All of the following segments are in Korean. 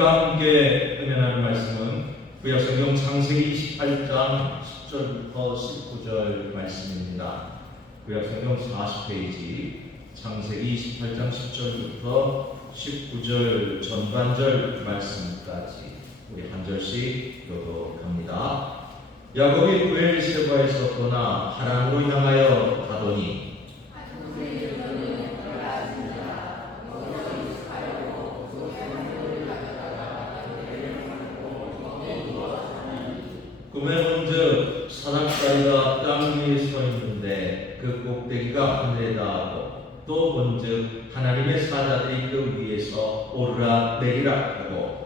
우리가 함께 은혜하는 말씀은 구약성경 창세기 28장 10절부터 19절 말씀입니다. 구약성경 40페이지 창세기 28장 10절부터 19절 전반절 말씀까지 우리 한 절씩 교독합니다. 야곱이 브엘세바에서 떠나 하란으로 향하여 가더니 꿈에 본즉 사닥다리가 땅 위에 서 있는데 그 꼭대기가 하늘에 닿았고 또 본즉 하나님의 사자들이 그 위에서 오르락 내리락 하고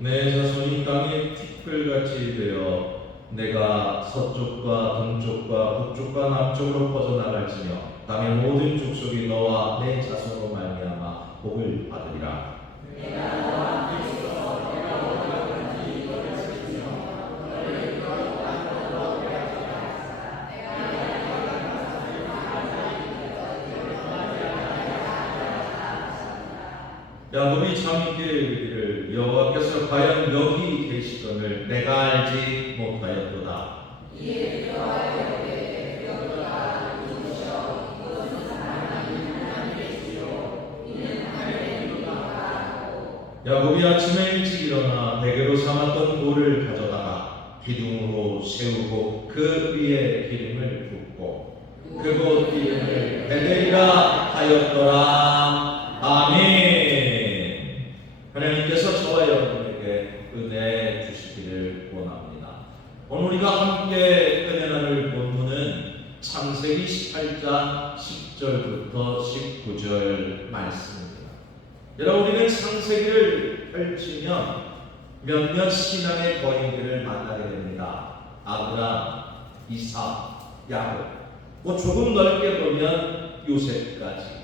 내 자손이 땅의 티끌같이 되어 내가 서쪽과 동쪽과 북쪽과 남쪽으로 퍼져나갈지며 땅의 모든 족속이 너와 내 자손으로 말미암아 복을 받으리라. 내가 너와 함께 있어서 내가 어디로 가든지 너를 지키며 너를 이끌어 가는 곳으로 데려가리라. 야곱이 잠있게 이르기를 여호와께서 과연 여기 계시거늘 내가 알지 못하였도다. 이에 여호와께 여호와가 이르시오 이것은 하나님 하나님이시오 이는 하늘의 누가 하고 야곱이 아침에 일찍 일어나 베개로 삼았던 돌을 가져다가 기둥으로 세우고 그 위에 기름을 붓고 그곳 이름을 베델이라 하였더라. 아멘. 하나님께서 저와 여러분에게 은혜 주시기를 원합니다. 오늘 우리가 함께 은혜 나눌 본문은 창세기 18장 10절부터 19절 말씀입니다. 여러분, 우리는 창세기를 펼치면 몇몇 신앙의 거인들을 만나게 됩니다. 아브라함, 이삭, 야곱, 조금 넓게 보면 요셉까지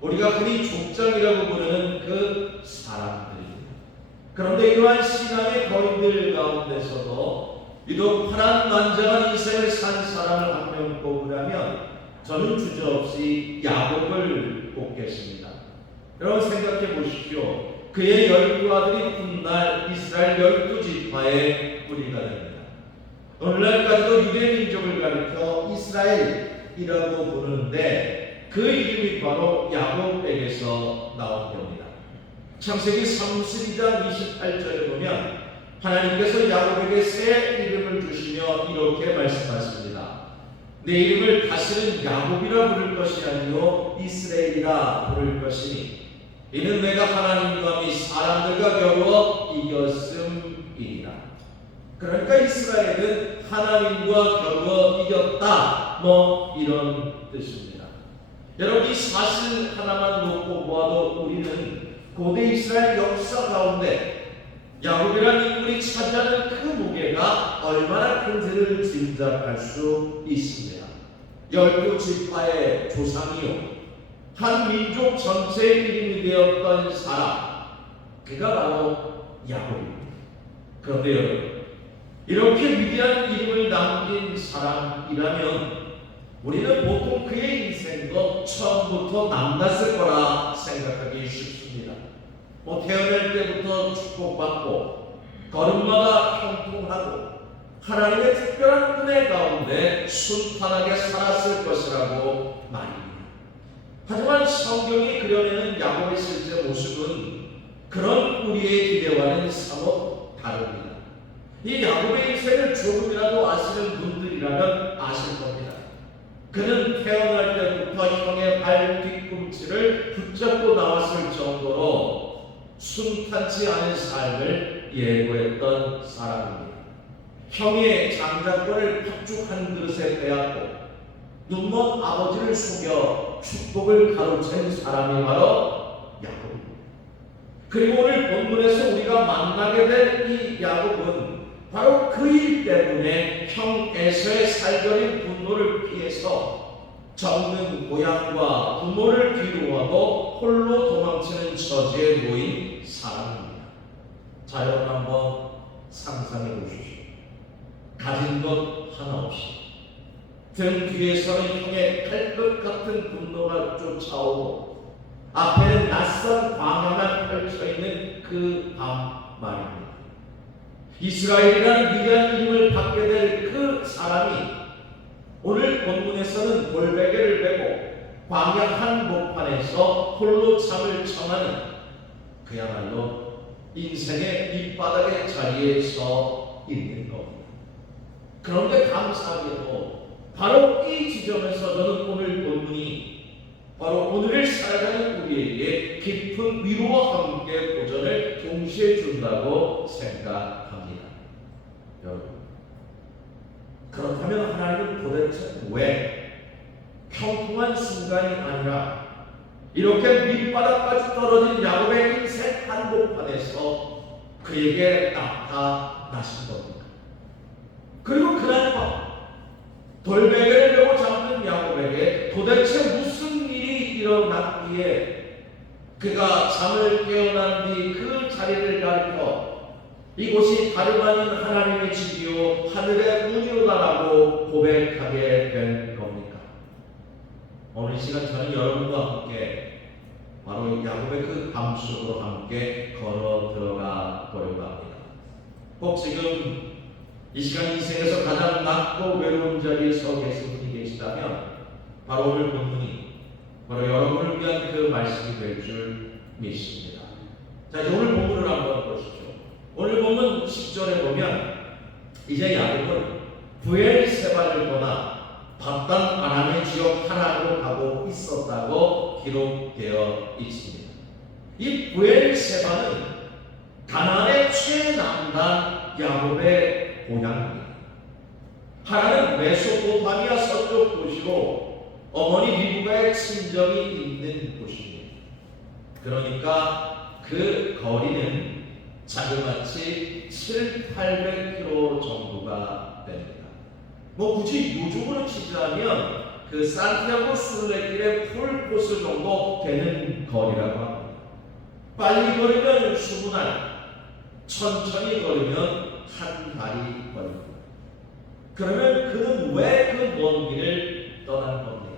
우리가 흔히 족장이라고 부르는 그 사람들입니다. 그런데 이러한 신앙의 거인들 가운데서도 유독 파란만장한 인생을 산 사람을 한 명 뽑으라면 저는 주저없이 야곱을 뽑겠습니다. 여러분 생각해 보십시오. 그의 12아들이 훗날 이스라엘 12지파의 뿌리가 됩니다. 오늘날까지도 유대민족을 가리켜 이스라엘이라고 부르는데 그 이름이 바로 야곱에게서 나온 겁니다. 창세기 32장 28절에 보면 하나님께서 야곱에게 새 이름을 주시며 이렇게 말씀하십니다. 내 이름을 다시는 야곱이라 부를 것이 아니요 이스라엘이라 부를 것이니 이는 내가 하나님과 및 사람들과 겨루어 이겼음이니라. 그러니까 이스라엘은 하나님과 겨루어 이겼다, 이런 뜻입니다. 여러분, 이 사실 하나만 놓고 보아도 우리는 고대 이스라엘 역사 가운데 야곱이라는 인물이 차지하는 그 무게가 얼마나 큰지를 짐작할 수 있습니다. 12지파의 조상이요 한 민족 전체의 이름이 되었던 사람, 그가 바로 야곱입니다. 그런데 여러분, 이렇게 위대한 이름을 남긴 사람이라면 우리는 보통 그의 인생도 처음부터 남났을 거라 생각하기 쉽습니다. 태어날 때부터 축복받고 걸음마다 형통하고 하나님의 특별한 은혜 가운데 순탄하게 살았을 것이라고 말입니다. 하지만 성경이 그려내는 야곱의 실제 모습은 그런 우리의 기대와는 사뭇 다릅니다. 이 야곱의 인생을 조금이라도 아시는 분들이라면 아실 겁니다. 그는 태어날 때부터 형의 발 뒤꿈치를 붙잡고 나왔을 정도로 순탄치 않은 삶을 예고했던 사람입니다. 형의 장자권을 팥죽 한 그릇에 빼앗고 눈먼 아버지를 속여 축복을 가로챈 사람이 바로 야곱입니다. 그리고 오늘 본문에서 우리가 만나게 된 이 야곱은 바로 그 일 때문에 형 에서의 살결인 분노를 피해서 적는 고향과 부모를 뒤로하고 홀로 도망치는 처지에 놓인 사람입니다. 자연 한번 상상해 보십시오. 가진 것 하나 없이 등 뒤에서는 형의 칼 것 같은 분노가 쫓아오고 앞에는 낯선 광야만 펼쳐있는 그 밤 말입니다. 이스라엘이라는 위대한 이름을 받게 될 그 사람이 오늘 본문에서는 돌베개를 메고 광야 한복판에서 홀로 잠을 청하는 그야말로 인생의 밑바닥의 자리에 서 있는 겁니다. 그런데 감사하게도 바로 이 지점에서 저는 오늘 본문이 바로 오늘을 살아가는 우리에게 깊은 위로와 함께 도전을 동시에 준다고 생각합니다. 여러분, 그렇다면 하나님은 도대체 왜 평범한 순간이 아니라 이렇게 밑바닥까지 떨어진 야곱의 인생 한복판에서 그에게 나타나신 겁니까? 그리고 그날 밤 돌베개를 메고 잠든 야곱에게 도대체 무슨 일이 일어났기에 그가 잠을 깨어난 뒤 그 자리를 가리켜 이곳이 다름 아닌 하나님의 집이요 하늘의 문이로다라고 고백하게 된 겁니까? 오늘 시간 저는 여러분과 함께 바로 야곱의 그 밤 속으로 함께 걸어 들어가 보려고 합니다. 꼭 지금 이 시간 인생에서 가장 낮고 외로운 자리에 서 계신 분이 계시다면 바로 오늘 본문이 바로 여러분을 위한 그 말씀이 될 줄 믿습니다. 자, 이제 오늘 본문을 한번 보시죠. 오늘 본문 10절에 보면 이제 야곱은 브엘세바를 떠나 바단 아람의 지역 하나로 가고 있었다고 기록되어 있습니다. 이 브엘세바는 가나안의 최남단 야곱의 고향입니다. 하나는 메소포타미아 서쪽 도시로 어머니 리브가의 친정이 있는 곳입니다. 그러니까 그 거리는 자그마치 700-800km 정도가 됩니다. 뭐 굳이 요즘으로 치자면 그 산티아고 순례길의 풀코스 정도 되는 거리라고 합니다. 빨리 걸으면 20날, 천천히 걸으면 한 달이 걸립니다. 그러면 그는 왜 그 먼 길을 떠난 겁니까?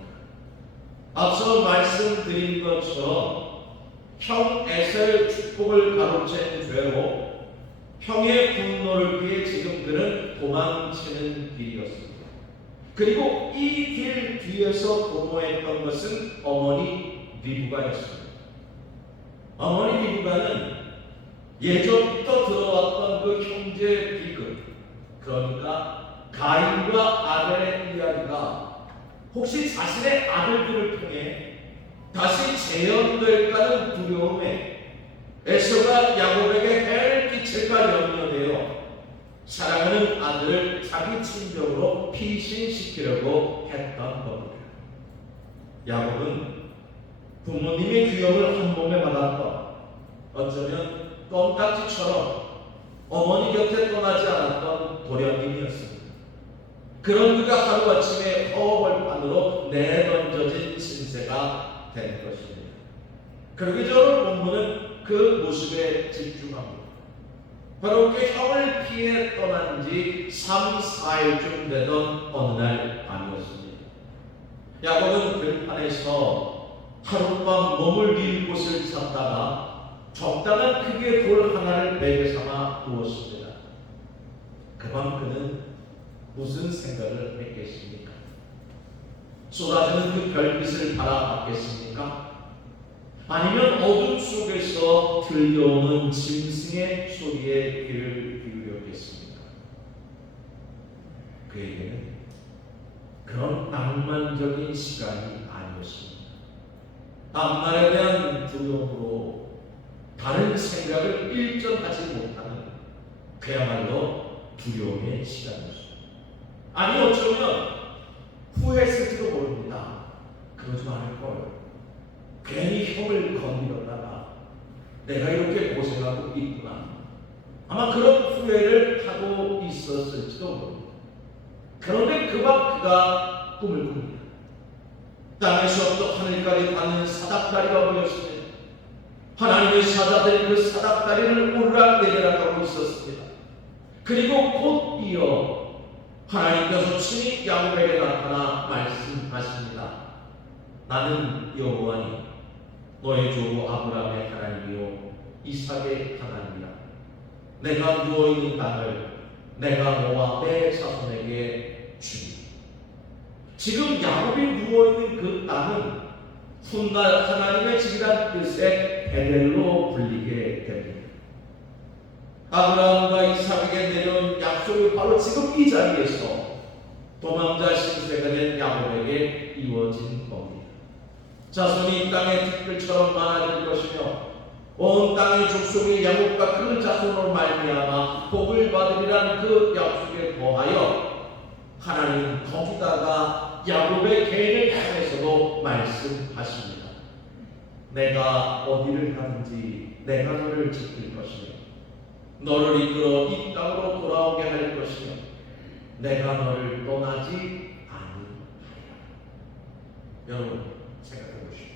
앞서 말씀드린 것처럼 형 에서의 축복을 가로챈 죄로 형의 분노를 피해 지금 그는 도망치는 길이었습니다. 그리고 이 길 뒤에서 도모했던 것은 어머니 리브가였습니다. 어머니 리브가는 예전부터 들어왔던 그 형제 비극, 그러니까 가인과 아벨의 이야기가 혹시 자신의 아들들을 통해 다시 재현될까는 두려움에 에서가 야곱에게 해를 끼칠까 염려되어 사랑하는 아들을 자기 친정으로 피신시키려고 했던 겁니다. 야곱은 부모님의 규형을 한 몸에 받았던 어쩌면 껌딱지처럼 어머니 곁에 떠나지 않았던 도련님이었습니다. 그런 그가 하루아침에 허허벌판으로 내던져진 신세가 된 것입니다. 그러기 전 본문은 그 모습에 집중합니다. 바로 그 형을 피해 떠난 지 3, 4일쯤 되던 어느 날 밤이었습니다. 야곱은 들판에서 하룻밤 머물길 곳을 찾다가 적당한 크기의 돌 하나를 베개 삼아 두었습니다. 그 밤 그는 무슨 생각을 했겠습니까? 쏟아지는 그 별빛을 바라봤겠습니까? 아니면 어둠 속에서 들려오는 짐승의 소리에 귀를 기울였겠습니까? 그에게는 그런 낭만적인 시간이 아니었습니다. 앞날에 대한 두려움으로 다른 생각을 일전하지 못하는 그야말로 두려움의 시간이었습니다. 아니 어쩌면 후회했을지도 모릅니다. 그러지 말걸. 괜히 형을 건드렸다가 내가 이렇게 고생하고 있구나. 아마 그런 후회를 하고 있었을지도 모릅니다. 그런데 그만 그가 꿈을 꿉니다. 땅에서부터 하늘까지 닿는 사닥다리가 보였습니다. 하나님의 사자들이 그 사닥다리를 오르락내리락 하고 있었습니다. 그리고 곧 이어 하나님께서 친히 야곱에게 나타나 말씀하십니다. 나는 여호와니 너의 조부 아브라함의 하나님이요 이삭의 하나님이라. 내가 누워있는 땅을 내가 너와 내 자손에게 주리. 지금 야곱이 누워있는 그 땅은 훗날 하나님의 집이란 뜻의 베델로 불리게 됩니다. 아브라함과 이삭에게 내려온 약속이 바로 지금 이 자리에서 도망자 신세가 된 야곱에게 이루어진 겁니다. 자손이 이 땅의 티끌처럼 많아질 것이며 온 땅의 족속이 야곱과 그 자손으로 말미암아 복을 받으리라는 그 약속에 더하여 하나님 거기다가 야곱의 개인을 향해서도 말씀하십니다. 내가 어디를 가는지 내가 너를 지킬 것이며 너를 이끌어 이 땅으로 돌아오게 할 것이며 내가 너를 떠나지 아니하리라. 여러분 생각해 보십시오.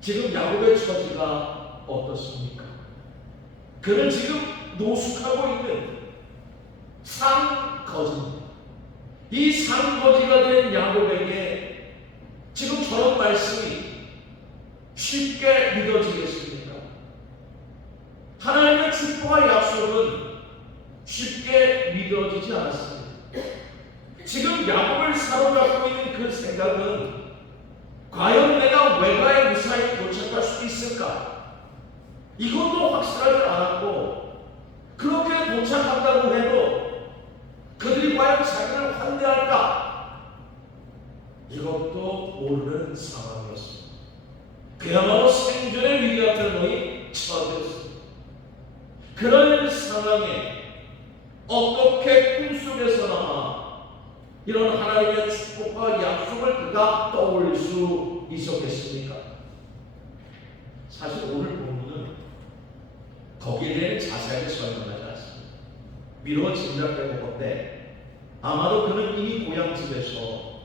지금 야곱의 처지가 어떻습니까? 그는 지금 노숙하고 있는 산거지입니다. 이 산거지가 된 야곱에게 지금 저런 말씀이 쉽게 믿어지겠습니까? 하나님의 축복과 약속은 쉽게 믿어지지 않았습니다. 지금 야곱을 사로잡고 있는 그 생각은 과연 내가 외가에 무사히 도착할 수 있을까? 이것도 확실하지 않았고 그렇게 도착한다고 해도 그들이 과연 자기를 환대할까? 이것도 모르는 상황이었습니다. 그야말로 생존의 위기 앞에 놓인 처지였습니다. 그런 상황에 어떻게 꿈속에서나마 이런 하나님의 축복과 약속을 그가 떠올릴 수 있었겠습니까? 사실 오늘 본문은 거기에 대해 자세하게 설명하지 않습니다. 미루어 짐작해 보건대 아마도 그는 이미 고향 집에서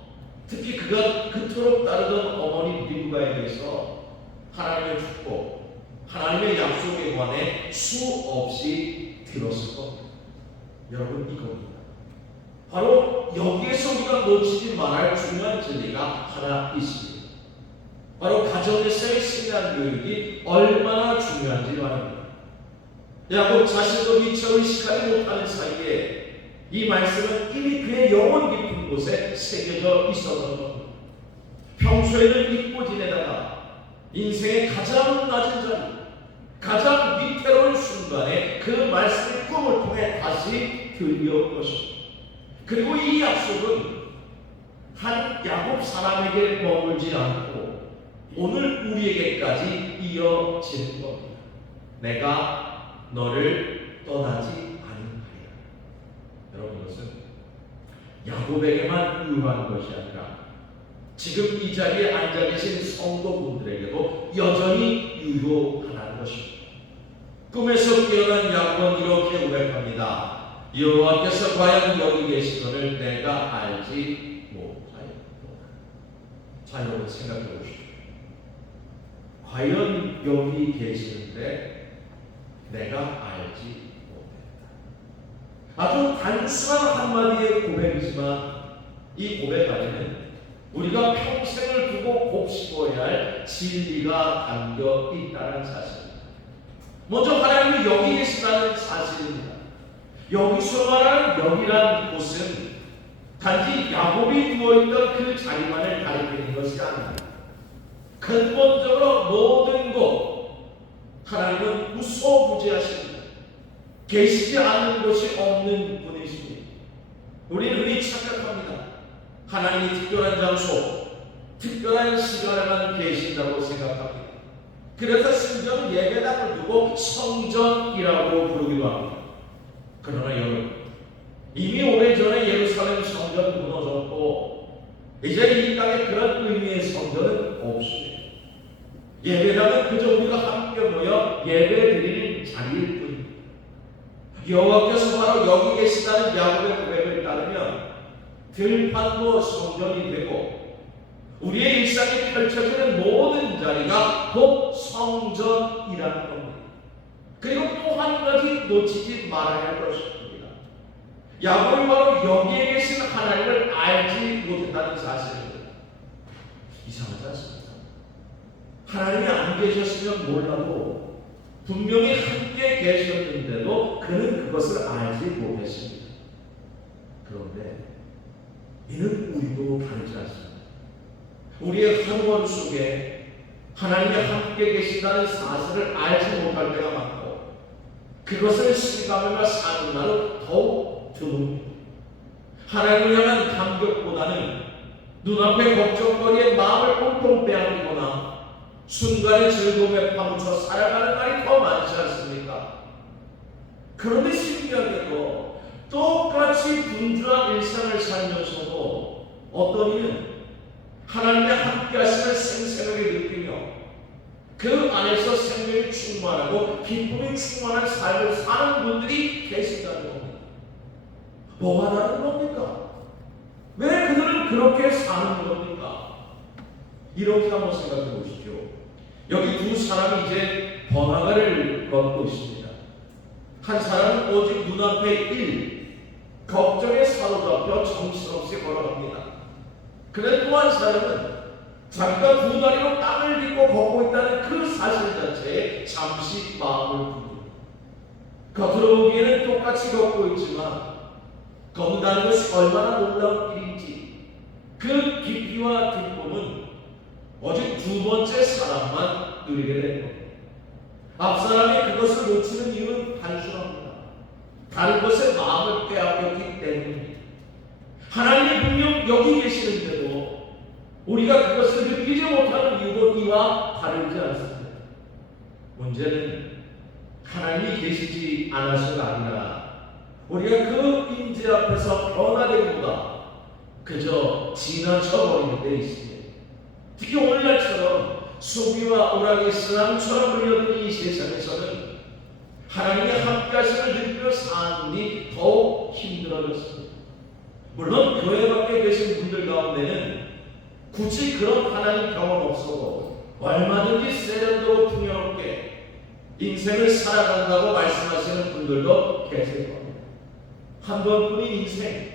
특히 그가 그토록 따르던 어머니 리브가에 대해서 하나님의 축복, 하나님의 약속에 관해 수없이 들었을 겁니다. 여러분 이겁니다. 바로 여기에서 우리가 놓치지 말아야 할 중요한 진리가 하나 있습니다. 바로 가정에서의 신앙 교육이 얼마나 중요한지 말합니다. 야곱 자신도 미처 의식하지 못하는 사이에 이 말씀은 이미 그의 영혼 깊은 곳에 새겨져 있었던 겁니다. 평소에는 잊고 지내다가 인생의 가장 낮은 자리, 가장 위태로운 순간에 그 말씀의 꿈을 통해 다시 들려온 것입니다. 그리고 이 약속은 한 야곱 사람에게 머물지 않고 오늘 우리에게까지 이어지는 겁니다. 내가 너를 떠나지 아니하리라. 여러분 이것은 야곱에게만 유효한 것이 아니라 지금 이 자리에 앉아 계신 성도분들에게도 여전히 유효하다는 것입니다. 꿈에서 깨어난 야곱은 이렇게 고백합니다. 여호와께서 과연 여기 계시거늘 내가 알지 못하였도다. 자, 여러분 생각해 보십시오. 과연 여기 계시는데 내가 알지 못했다. 아주 단순한 한마디의 고백이지만 이 고백 안에는 우리가 평생을 두고 곱씹어야 할 진리가 담겨 있다는 사실입니다. 먼저 하나님이 여기 계시다는 사실입니다. 여기서 말하는 여기라는 곳은 단지 야곱이 누워있던 그 자리만을 가리키는 것이 아닙니다. 근본적으로 모든 곳 하나님은 무소부재하십니다. 계시지 않는 곳이 없는 분이십니다. 우리는 흔히 착각합니다. 하나님이 특별한 장소, 특별한 시간에만 계신다고 생각합니다. 그래서 심지어 예배당을 두고 성전이라고 부르기도 합니다. 그러나 여러분, 이미 오래전에 예루살렘 성전은 무너졌고 이제 이 땅에 그런 의미의 성전은 없습니다. 예배당은 그저 우리가 함께 모여 예배드리는 자리일 뿐입니다. 여호와께서 바로 여기 계시다는 야곱의 고백을 따르면 들판도 성전이 되고 우리의 일상이 펼쳐지는 모든 자리가 곧 성전이라는 겁니다. 그리고 또 한 가지 놓치지 말아야 할 것입니다. 야곱이 바로 여기에 계신 하나님을 알지 못했다는 사실입니다. 이상하지 않습니까? 하나님이 안 계셨으면 몰라도 분명히 함께 계셨는데도 그는 그것을 알지 못했습니다. 그런데 이는 우리도 다르지 않습니다. 우리의 하루원 속에 하나님이 함께 계신다는 사실을 알지 못할 때가 많고 그것을 실감하며 사는 날은 더욱 드뭅니다. 하나님을 향한 감격보다는 눈앞의 걱정거리에 마음을 온통 빼앗기거나 순간의 즐거움에 파묻혀 살아가는 날이 더 많지 않습니까? 그런데 신기하게도 똑같이 분주한 일상을 살면서도 어떤 이는 하나님의 함께하심을 생생하게 느끼며 그 안에서 생명이 충만하고 기쁨이 충만한 삶을 사는 분들이 계신다는 겁니다. 뭐가 다른 겁니까? 왜 그들은 그렇게 사는 겁니까? 이렇게 한번 생각해 보십시오. 여기 두 사람이 이제 번화가를 걷고 있습니다. 한 사람은 오직 눈앞의 일, 걱정에 사로잡혀 정신없이 걸어갑니다. 그런데 또 한 사람은 자기가 두 다리로 땅을 딛고 걷고 있다는 그 사실 자체에 잠시 마음을 둡니다. 겉으로 보기에는 똑같이 걷고 있지만 걷는다는 것이 얼마나 놀라운 일인지 그 깊이와 기쁨은 오직 두 번째 사람만 누리게 된 겁니다. 앞 사람이 그것을 놓치는 이유는 단순합니다. 다른 것에 마음을 빼앗겼기 때문입니다. 하나님이 분명 여기 계시는데도 우리가 그것을 느끼지 못하는 이유도 이와 다르지 않습니다. 문제는 하나님이 계시지 않아서가 아니라 우리가 그 임재 앞에서 변화되기보다 그저 지나쳐버리는 데 있습니다. 특히 오늘날처럼 소비와 오락의 쓰나미처럼 흘려드는 이 세상에서는 하나님의 함께하심을 느끼며 사는 일이 더욱 힘들어졌습니다. 물론 교회 밖에 계신 분들 가운데는 굳이 그런 하나님 경험 없어도 얼마든지 세련되고 풍요롭게 인생을 살아간다고 말씀하시는 분들도 계실 겁니다. 한 번뿐인 인생,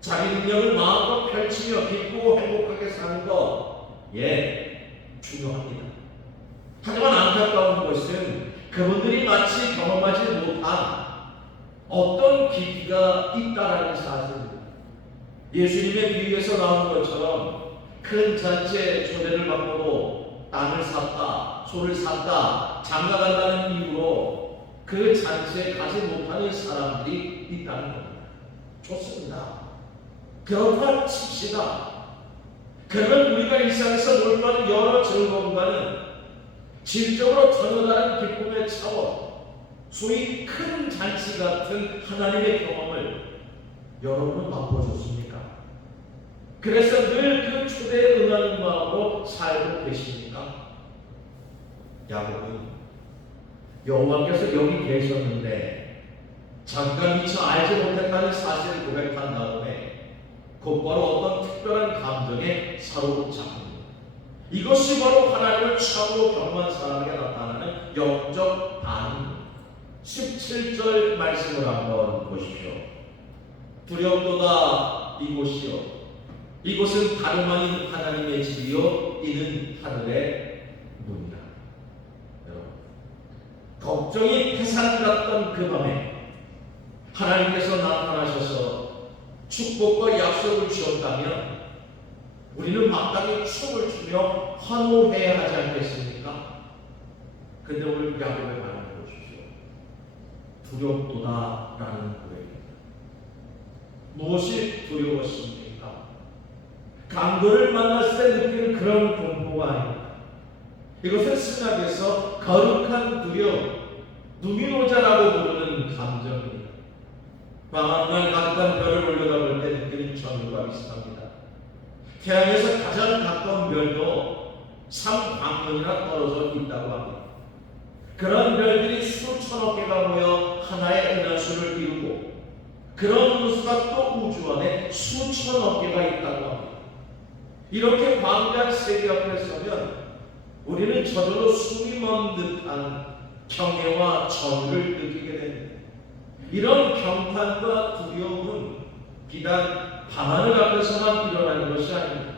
자기 능력을 마음껏 펼치며 기쁘고 행복하게 사는 것, 중요합니다. 하지만 안타까운 것은 그분들이 마치 경험하지 못한 어떤 깊이가 있다라는 사실입니다. 예수님의 비유에서 나오는 것처럼 큰 잔치에 초대를 받고도 땅을 샀다, 소를 샀다, 장가간다는 이유로 그 잔치에 가지 못하는 사람들이 있다는 겁니다. 좋습니다. 그렇다 칩시다. 그러면 우리가 일상에서 몰두하는 여러 즐거움과는 질적으로 전혀 다른 기쁨의 차원, 소위 큰 잔치 같은 하나님의 경험을 여러분은 맛보셨습니까? 그래서 늘 그 초대에 응하는 마음으로 살고 계십니까? 야곱은 여호와께서 여기 계셨는데 자기가 미처 알지 못했다는 사실을 고백한 다음에 곧바로 어떤 특별한 감정에 사로잡힙니다. 이것이 바로 하나님을 참으로 경험한 사람에게 나타나는 영적 반응입니다. 17절 말씀을 한번 보십시오. 두렵도다 이곳이요, 이곳은 다름 아닌 하나님의 집이요, 이는 하늘의 문이라. 여러분, 걱정이 태산 같던 그 밤에 하나님께서 나타나셔서 축복과 약속을 주셨다면 우리는 마땅히 춤을 추며 환호해야 하지 않겠습니까? 근데 오늘 야곱의 반응을 보십시오. 두렵도다라는 고백입니다. 무엇이 두려웠습니까? 강도를 만났을 때 느끼는 그런 공포가 아닙니다. 이것은 신학에서 거룩한 두려움, 누미노자라고 부르는 감정입니다. 밤하늘 가득한 별을 올려다볼 때 느끼는 정과 비슷합니다. 태양에서 가장 가까운 별도 3광년이나 떨어져 있다고 합니다. 그런 별들이 수천억 개가 모여 하나의 은하수를 이루고 그런 은하수가 또 우주 안에 수천억 개가 있다고 합니다. 이렇게 광대한 세계 앞에 서면 우리는 저절로 숨이 멎는 듯한 경외와 전율을 느끼게 됩니다. 이런 경탄과 두려움은 비단 밤하늘 앞에서만 일어나는 것이 아닙니다.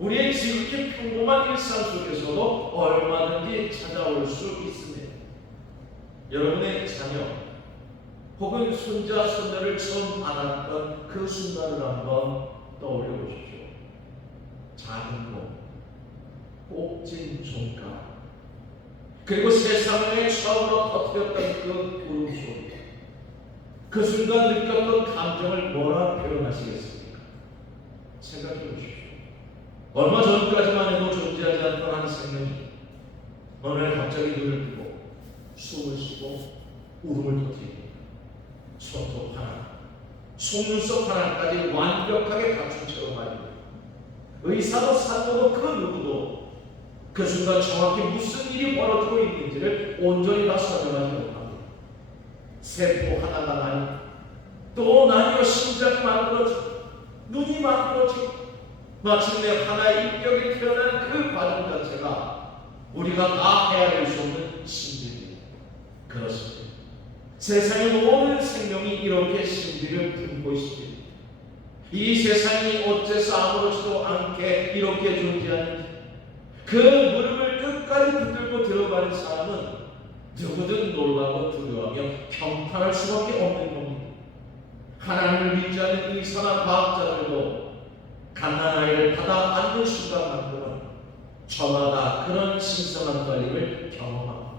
우리의 지극히 평범한 일상 속에서도 얼마든지 찾아올 수 있습니다. 여러분의 자녀 혹은 손자, 손녀를 처음 안았던 그 순간을 한번 떠올려 보십시오. 작은 몸, 꼭진 손가락, 그리고 세상에 처음으로 터뜨렸던 그 울음소리, 그 순간 느꼈던 감정을 뭐라 표현하시겠습니까? 생각해 보십시오. 얼마 전까지만 해도 존재하지 않던 한 생명이 어느 날 갑자기 눈을 뜨고 숨을 쉬고 울음을 터뜨립니다. 손톱 하나, 속눈썹 하나까지 완벽하게 갖춘 채로 말입니다. 의사도 산모도 그 누구도 그 순간 정확히 무슨 일이 벌어지고 있는지를 온전히 다 설명하지 못합니다. 세포 하나가 나뉘고 또 나뉘어 심장이 만들어지고 눈이 만들어지고 마침내 하나의 인격이 태어나는 그 과정 자체가 우리가 다 헤아릴 수 없는 신비입니다. 그렇습니다. 세상의 모든 생명이 이렇게 신비를 품고 있습니다. 이 세상이 어째서 아무렇지도 않게 이렇게 존재하는지, 그 무릎을 끝까지 붙들고 들어가는 사람은 누구든 놀라고 두려워하며 경탄할 수밖에 없는 겁니다. 하나님을 믿지 않는 의사나 과학자들도 갓난아이를 받아 안는 순간만큼은 저마다 그런 신성한 떨림을 경험합니다.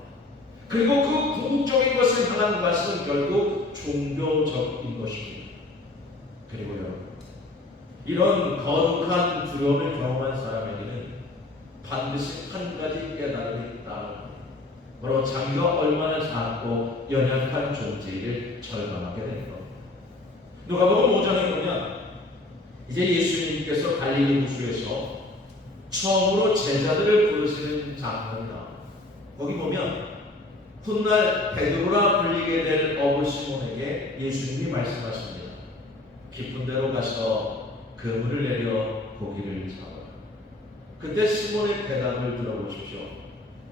그리고 그 궁극적인 것을 향한 말씀은 결국 종교적인 것입니다. 그리고 여러분, 이런 거룩한 두려움을 경험한 사람에게는 반드시 한 가지 깨달음이 있다. 바로 자기가 얼마나 작고 연약한 존재를 절감하게 되는 겁니다. 누가복음 5장에 보면 이제 예수님께서 갈릴리 호수에서 처음으로 제자들을 부르시는 장면이 나옵니다. 거기 보면 훗날 베드로라 불리게 될 어부 시몬에게 예수님이 말씀하십니다. 깊은 데로 가서 그물을 내려 고기를 잡아라. 그때 시몬의 대답을 들어보십시오.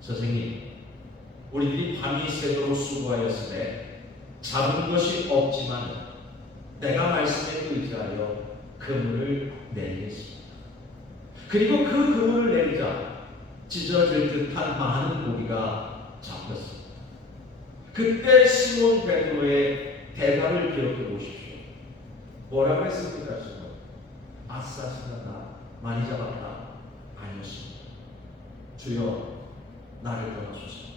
선생님, 우리들이 밤이 새도록 수고하였으되 잡은 것이 없지만 내가 말씀에 의지하여 그물을 내리겠습니다. 그리고 그 그물을 내리자 찢어질 듯한 많은 고기가 잡혔습니다. 그때 시몬 베드로의 대답을 기억해 보십시오. 뭐라고 했습니까? 시몬? 아싸, 신난다, 많이 잡았다. 아니었습니다. 주여, 나를 떠나소서.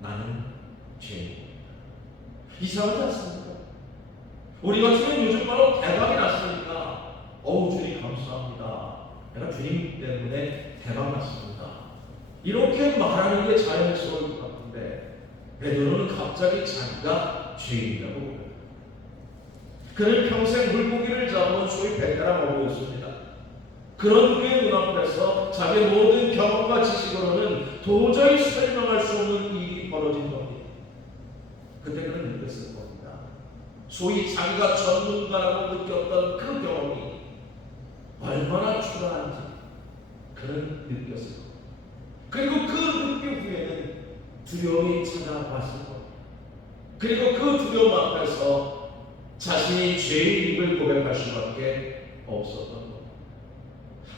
나는 죄인입니다. 이상하지 않습니까? 우리 같으면 요즘 바로 대박이 났으니까 주님 감사합니다. 내가 주님 때문에 대박 났습니다. 이렇게 말하는 게 자연스러울 것 같은데 베드로는 갑자기 자기가 죄인이라고 그래요. 그는 평생 물고기를 잡아온 소위 베테랑 어부였습니다. 그런 그의 눈앞에서 자기의 모든 경험과 지식으로는 도저히 설명할 수 없는 일이 벌어진 겁니다. 그때 그는 느꼈을 겁니다. 소위 자기가 전문가라고 느꼈던 그 경험이 얼마나 초라한지 그는 느꼈을 겁니다. 그리고 그 느낌 후에는 두려움이 찾아왔을 겁니다. 그리고 그 두려움 앞에서 자신이 죄인임을 고백할 수밖에 없었던 겁니다.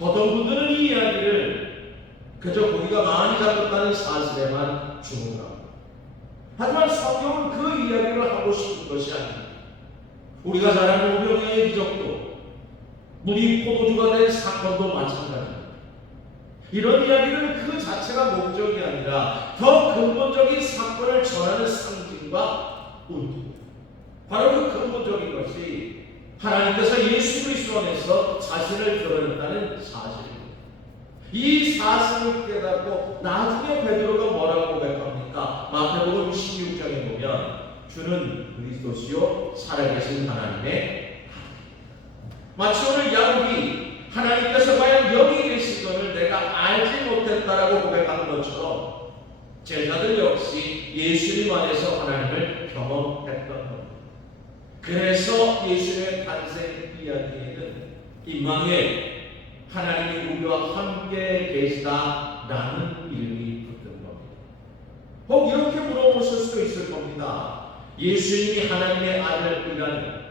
어떤 분들은 이 이야기를 그저 고기가 많이 잡혔다는 사실에만 주목을 합니다. 하지만 성경은 그 이야기를 하고 싶은 것이 아닙니다. 우리가 잘 아는 오병이어의 기적도, 물이 포도주가 된 사건도 마찬가지입니다. 이런 이야기는 그 자체가 목적이 아니라 더 근본적인 사건을 전하는 상징과 의도입니다. 바로 그 근본적인 것이 하나님께서 예수 그리스도 안에서 자신을 드러냈다는 사실입니다. 이 사실을 깨닫고 나중에 베드로가 뭐라고 고백합니까? 마태복음 16장에 보면 주는 그리스도시요 살아계신 하나님의 마치 오늘 야곱이 하나님께서 과연 여기 계시건을 내가 알지 못했다라고 고백하는 것처럼 제자들 역시 예수님 안에서 하나님을 경험했던 겁니다. 그래서 예수님의 탄생 이야기에는 임마누엘, 하나님이 우리와 함께 계시다라는 이름이 붙은 겁니다. 혹 이렇게 물어보실 수도 있을 겁니다. 예수님이 하나님의 아들이라는,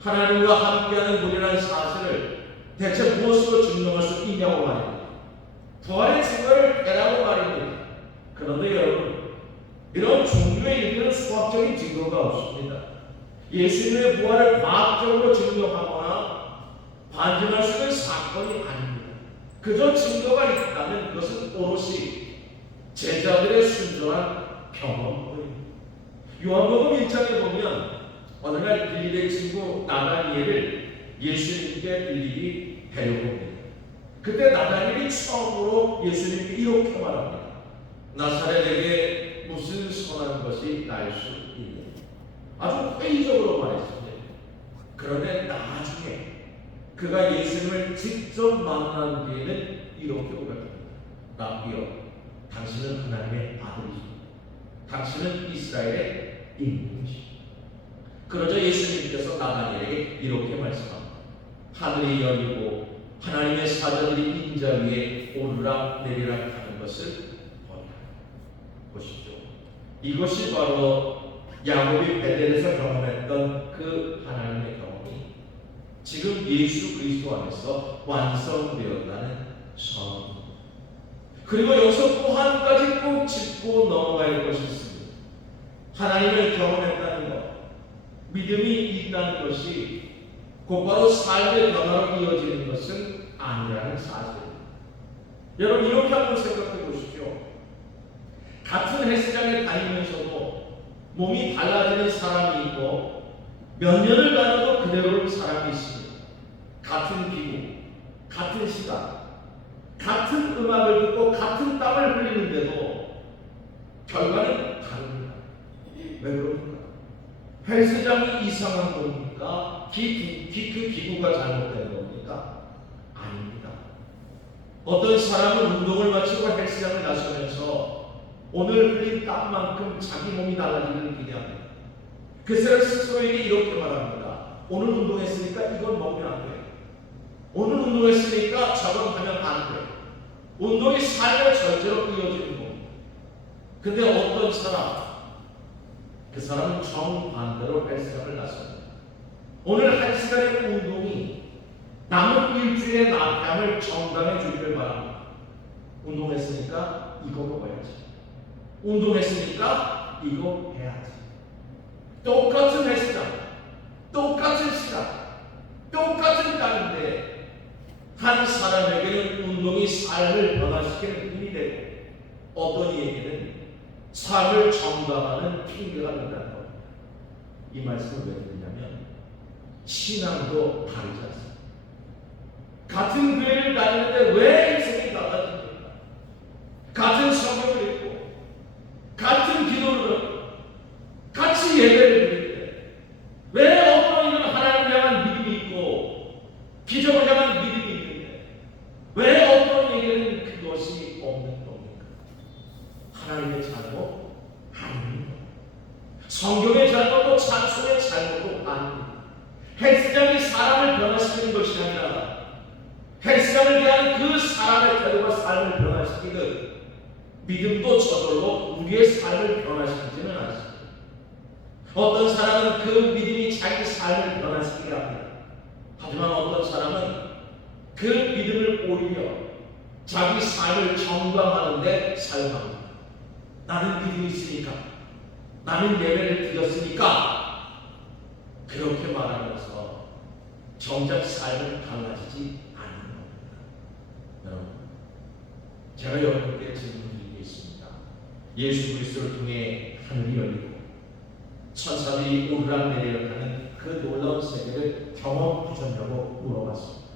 하나님과 함께하는 분이라는 사실을 대체 무엇으로 증명할 수 있냐고 말입니다. 부활의 증거를 대라고 말입니다. 그런데 여러분, 이런 종류의 일들은 수학적인 증거가 없습니다. 예수님의 부활을 과학적으로 증명하거나 반증할 수 있는 사건이 아닙니다. 그저 증거가 있다면 그것은 오롯이 제자들의 순전한 경험입니다. 요한복음 1장에 보면 어느 날 빌립의 친구 나다니엘을 예수님께 빌립이 데려옵니다. 그때 나다니엘이 처음으로 예수님께 이렇게 말합니다. 나사렛에게 무슨 선한 것이 날 수 있느냐. 아주 회의적으로 말했습니다. 그런데 나중에 그가 예수님을 직접 만난 뒤에는 이렇게 고백합니다. 라비요, 당신은 하나님의 아들이십니다. 당신은 이스라엘의 임금이십니다. 그러자 예수님께서 나다니엘에게 이렇게 말씀합니다. 하늘이 열리고 하나님의 사자들이 인자 위에 오르락 내리락 하는 것을 보라. 보십시오. 이것이 바로 야곱이 베델에서 경험했던 그 하나님의 경험이 지금 예수 그리스도 안에서 완성되었다는 선언입니다. 그리고 여기서 또 한 가지 꼭 짚고 넘어갈 것이 있습니다. 하나님을 경험했다는 것, 믿음이 있다는 것이 곧바로 삶의 변화로 이어지는 것은 아니라는 사실입니다. 여러분, 이렇게 한번 생각해 보십시오. 같은 헬스장에 다니면서도 몸이 달라지는 사람이 있고 몇 년을 다녀도 그대로인 사람이 있습니다. 같은 기구, 같은 시간, 같은 음악을 듣고 같은 땀을 흘리는데도 결과는 다릅니다. 왜 그럽니까? 헬스장이 이상한 겁니까? 그 기구가 잘못된 겁니까? 아닙니다. 어떤 사람은 운동을 마치고 헬스장을 나서면서 오늘 흘린 땀만큼 자기 몸이 달라지기를 기대합니다. 그 사람 스스로에게 이렇게 말합니다. 오늘 운동했으니까 이건 먹으면 안 돼. 오늘 운동했으니까 저건 하면 안 돼. 운동이 삶의 전체로 이어지는 겁니다. 근데 어떤 사람, 그 사람은 정반대로 헬스장을 나섭니다. 오늘 한 시간의 운동이 남은 일주일의 나감을 정당해 주기를 바랍니다. 운동했으니까 이거 먹어야지. 운동했으니까 이거 해야지. 똑같은 헬스장, 똑같은 시간, 똑같은 땀인데 한 사람에게는 운동이 삶을 변화시키는 힘이 되고 어떤 이에게는 삶을 정당화하는 핑계가 된다는 겁니다. 이 말씀을 왜 드리냐면 신앙도 다르지 않습니다. 같은 교회를 다니는데 왜 인생이 달라집니까? 같은 성경을 읽고 같은 기도를 하고 같이 예배를 드리는데 왜 어떤 이는 하나님을 향한 믿음이 있고 기적을 향한 믿음이 있는데 왜 어떤 에게는 그것이 없는 겁니까? 하나님의 잘못 아닙니다. 성경의 잘못도 찬송의 잘못도 아닙니다. 헬스장이 사람을 변화시키는 것이 아니라 헬스장을 대한 그 사람의 태도가 삶을 변화시키듯 믿음도 저절로 우리의 삶을 변화시키지는 않습니다. 어떤 사람은 그 믿음이 자기 삶을 변화시키게 합니다. 하지만 어떤 사람은 그 믿음을 오히려 자기 삶을 정당하는 데 사용합니다. 나는 믿음이 있으니까, 나는 예배를 드렸으니까 그렇게 말하면서 정작 삶은 달라지지 않는 겁니다. 여러분, 제가 여러분께 질문드리고 있습니다. 예수 그리스도를 통해 하늘이 열리고 천사들이 오르락내리락 하는 그 놀라운 세계를 경험하셨냐고 물어봤습니다.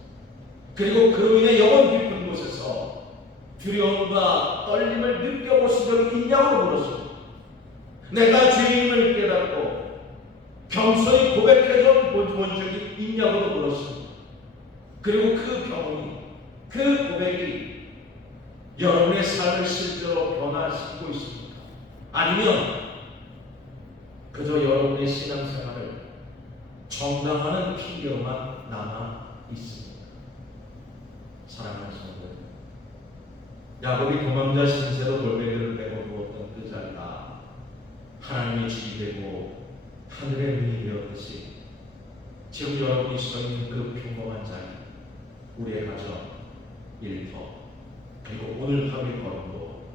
그리고 그로 인해 영원 깊은 곳에서 두려움과 떨림을 느껴보신 적이 있냐고 물었습니다. 내가 죄인임을 깨닫고 겸손히 고백해서 본 적이 있냐고 물었습니다. 그리고 그 경험이, 그 고백이 여러분의 삶을 실제로 변화시키고 있습니까? 아니면 그저 여러분의 신앙생활을 정당화하는 핑계로만 남아 있습니다. 사랑하는 성도, 야곱이 도망자 신세로 골뱅이를 메고 누웠던 그 자리가 하나님의 집이 되고 하늘의 문이 되었듯이 지금 여러분이 서 있는 그 평범한 자리, 우리의 가정, 일터, 그리고 오늘 하루의 걸음도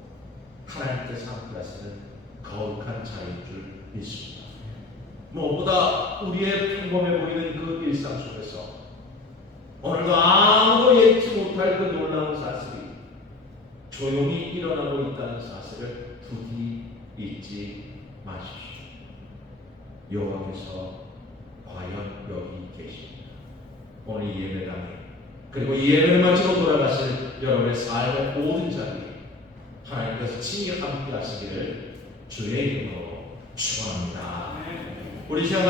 하나님께서 함께 하시는 거룩한 자리인 줄 믿습니다. 무엇보다 우리의 평범해 보이는 그 일상 속에서 오늘도 아무도 예측 못할 그 놀라운 사실이 조용히 일어나고 있다는 사실을 부디 잊지 마십시오. 여호와께서 과연 여기 계십니다. 오늘 이 예배당에, 그리고 이 예배를 마치고 돌아가실 여러분의 삶의 모든 자리에 하나님께서 친히 함께 하시기를 주의 이름으로 축원합니다. 우리 시간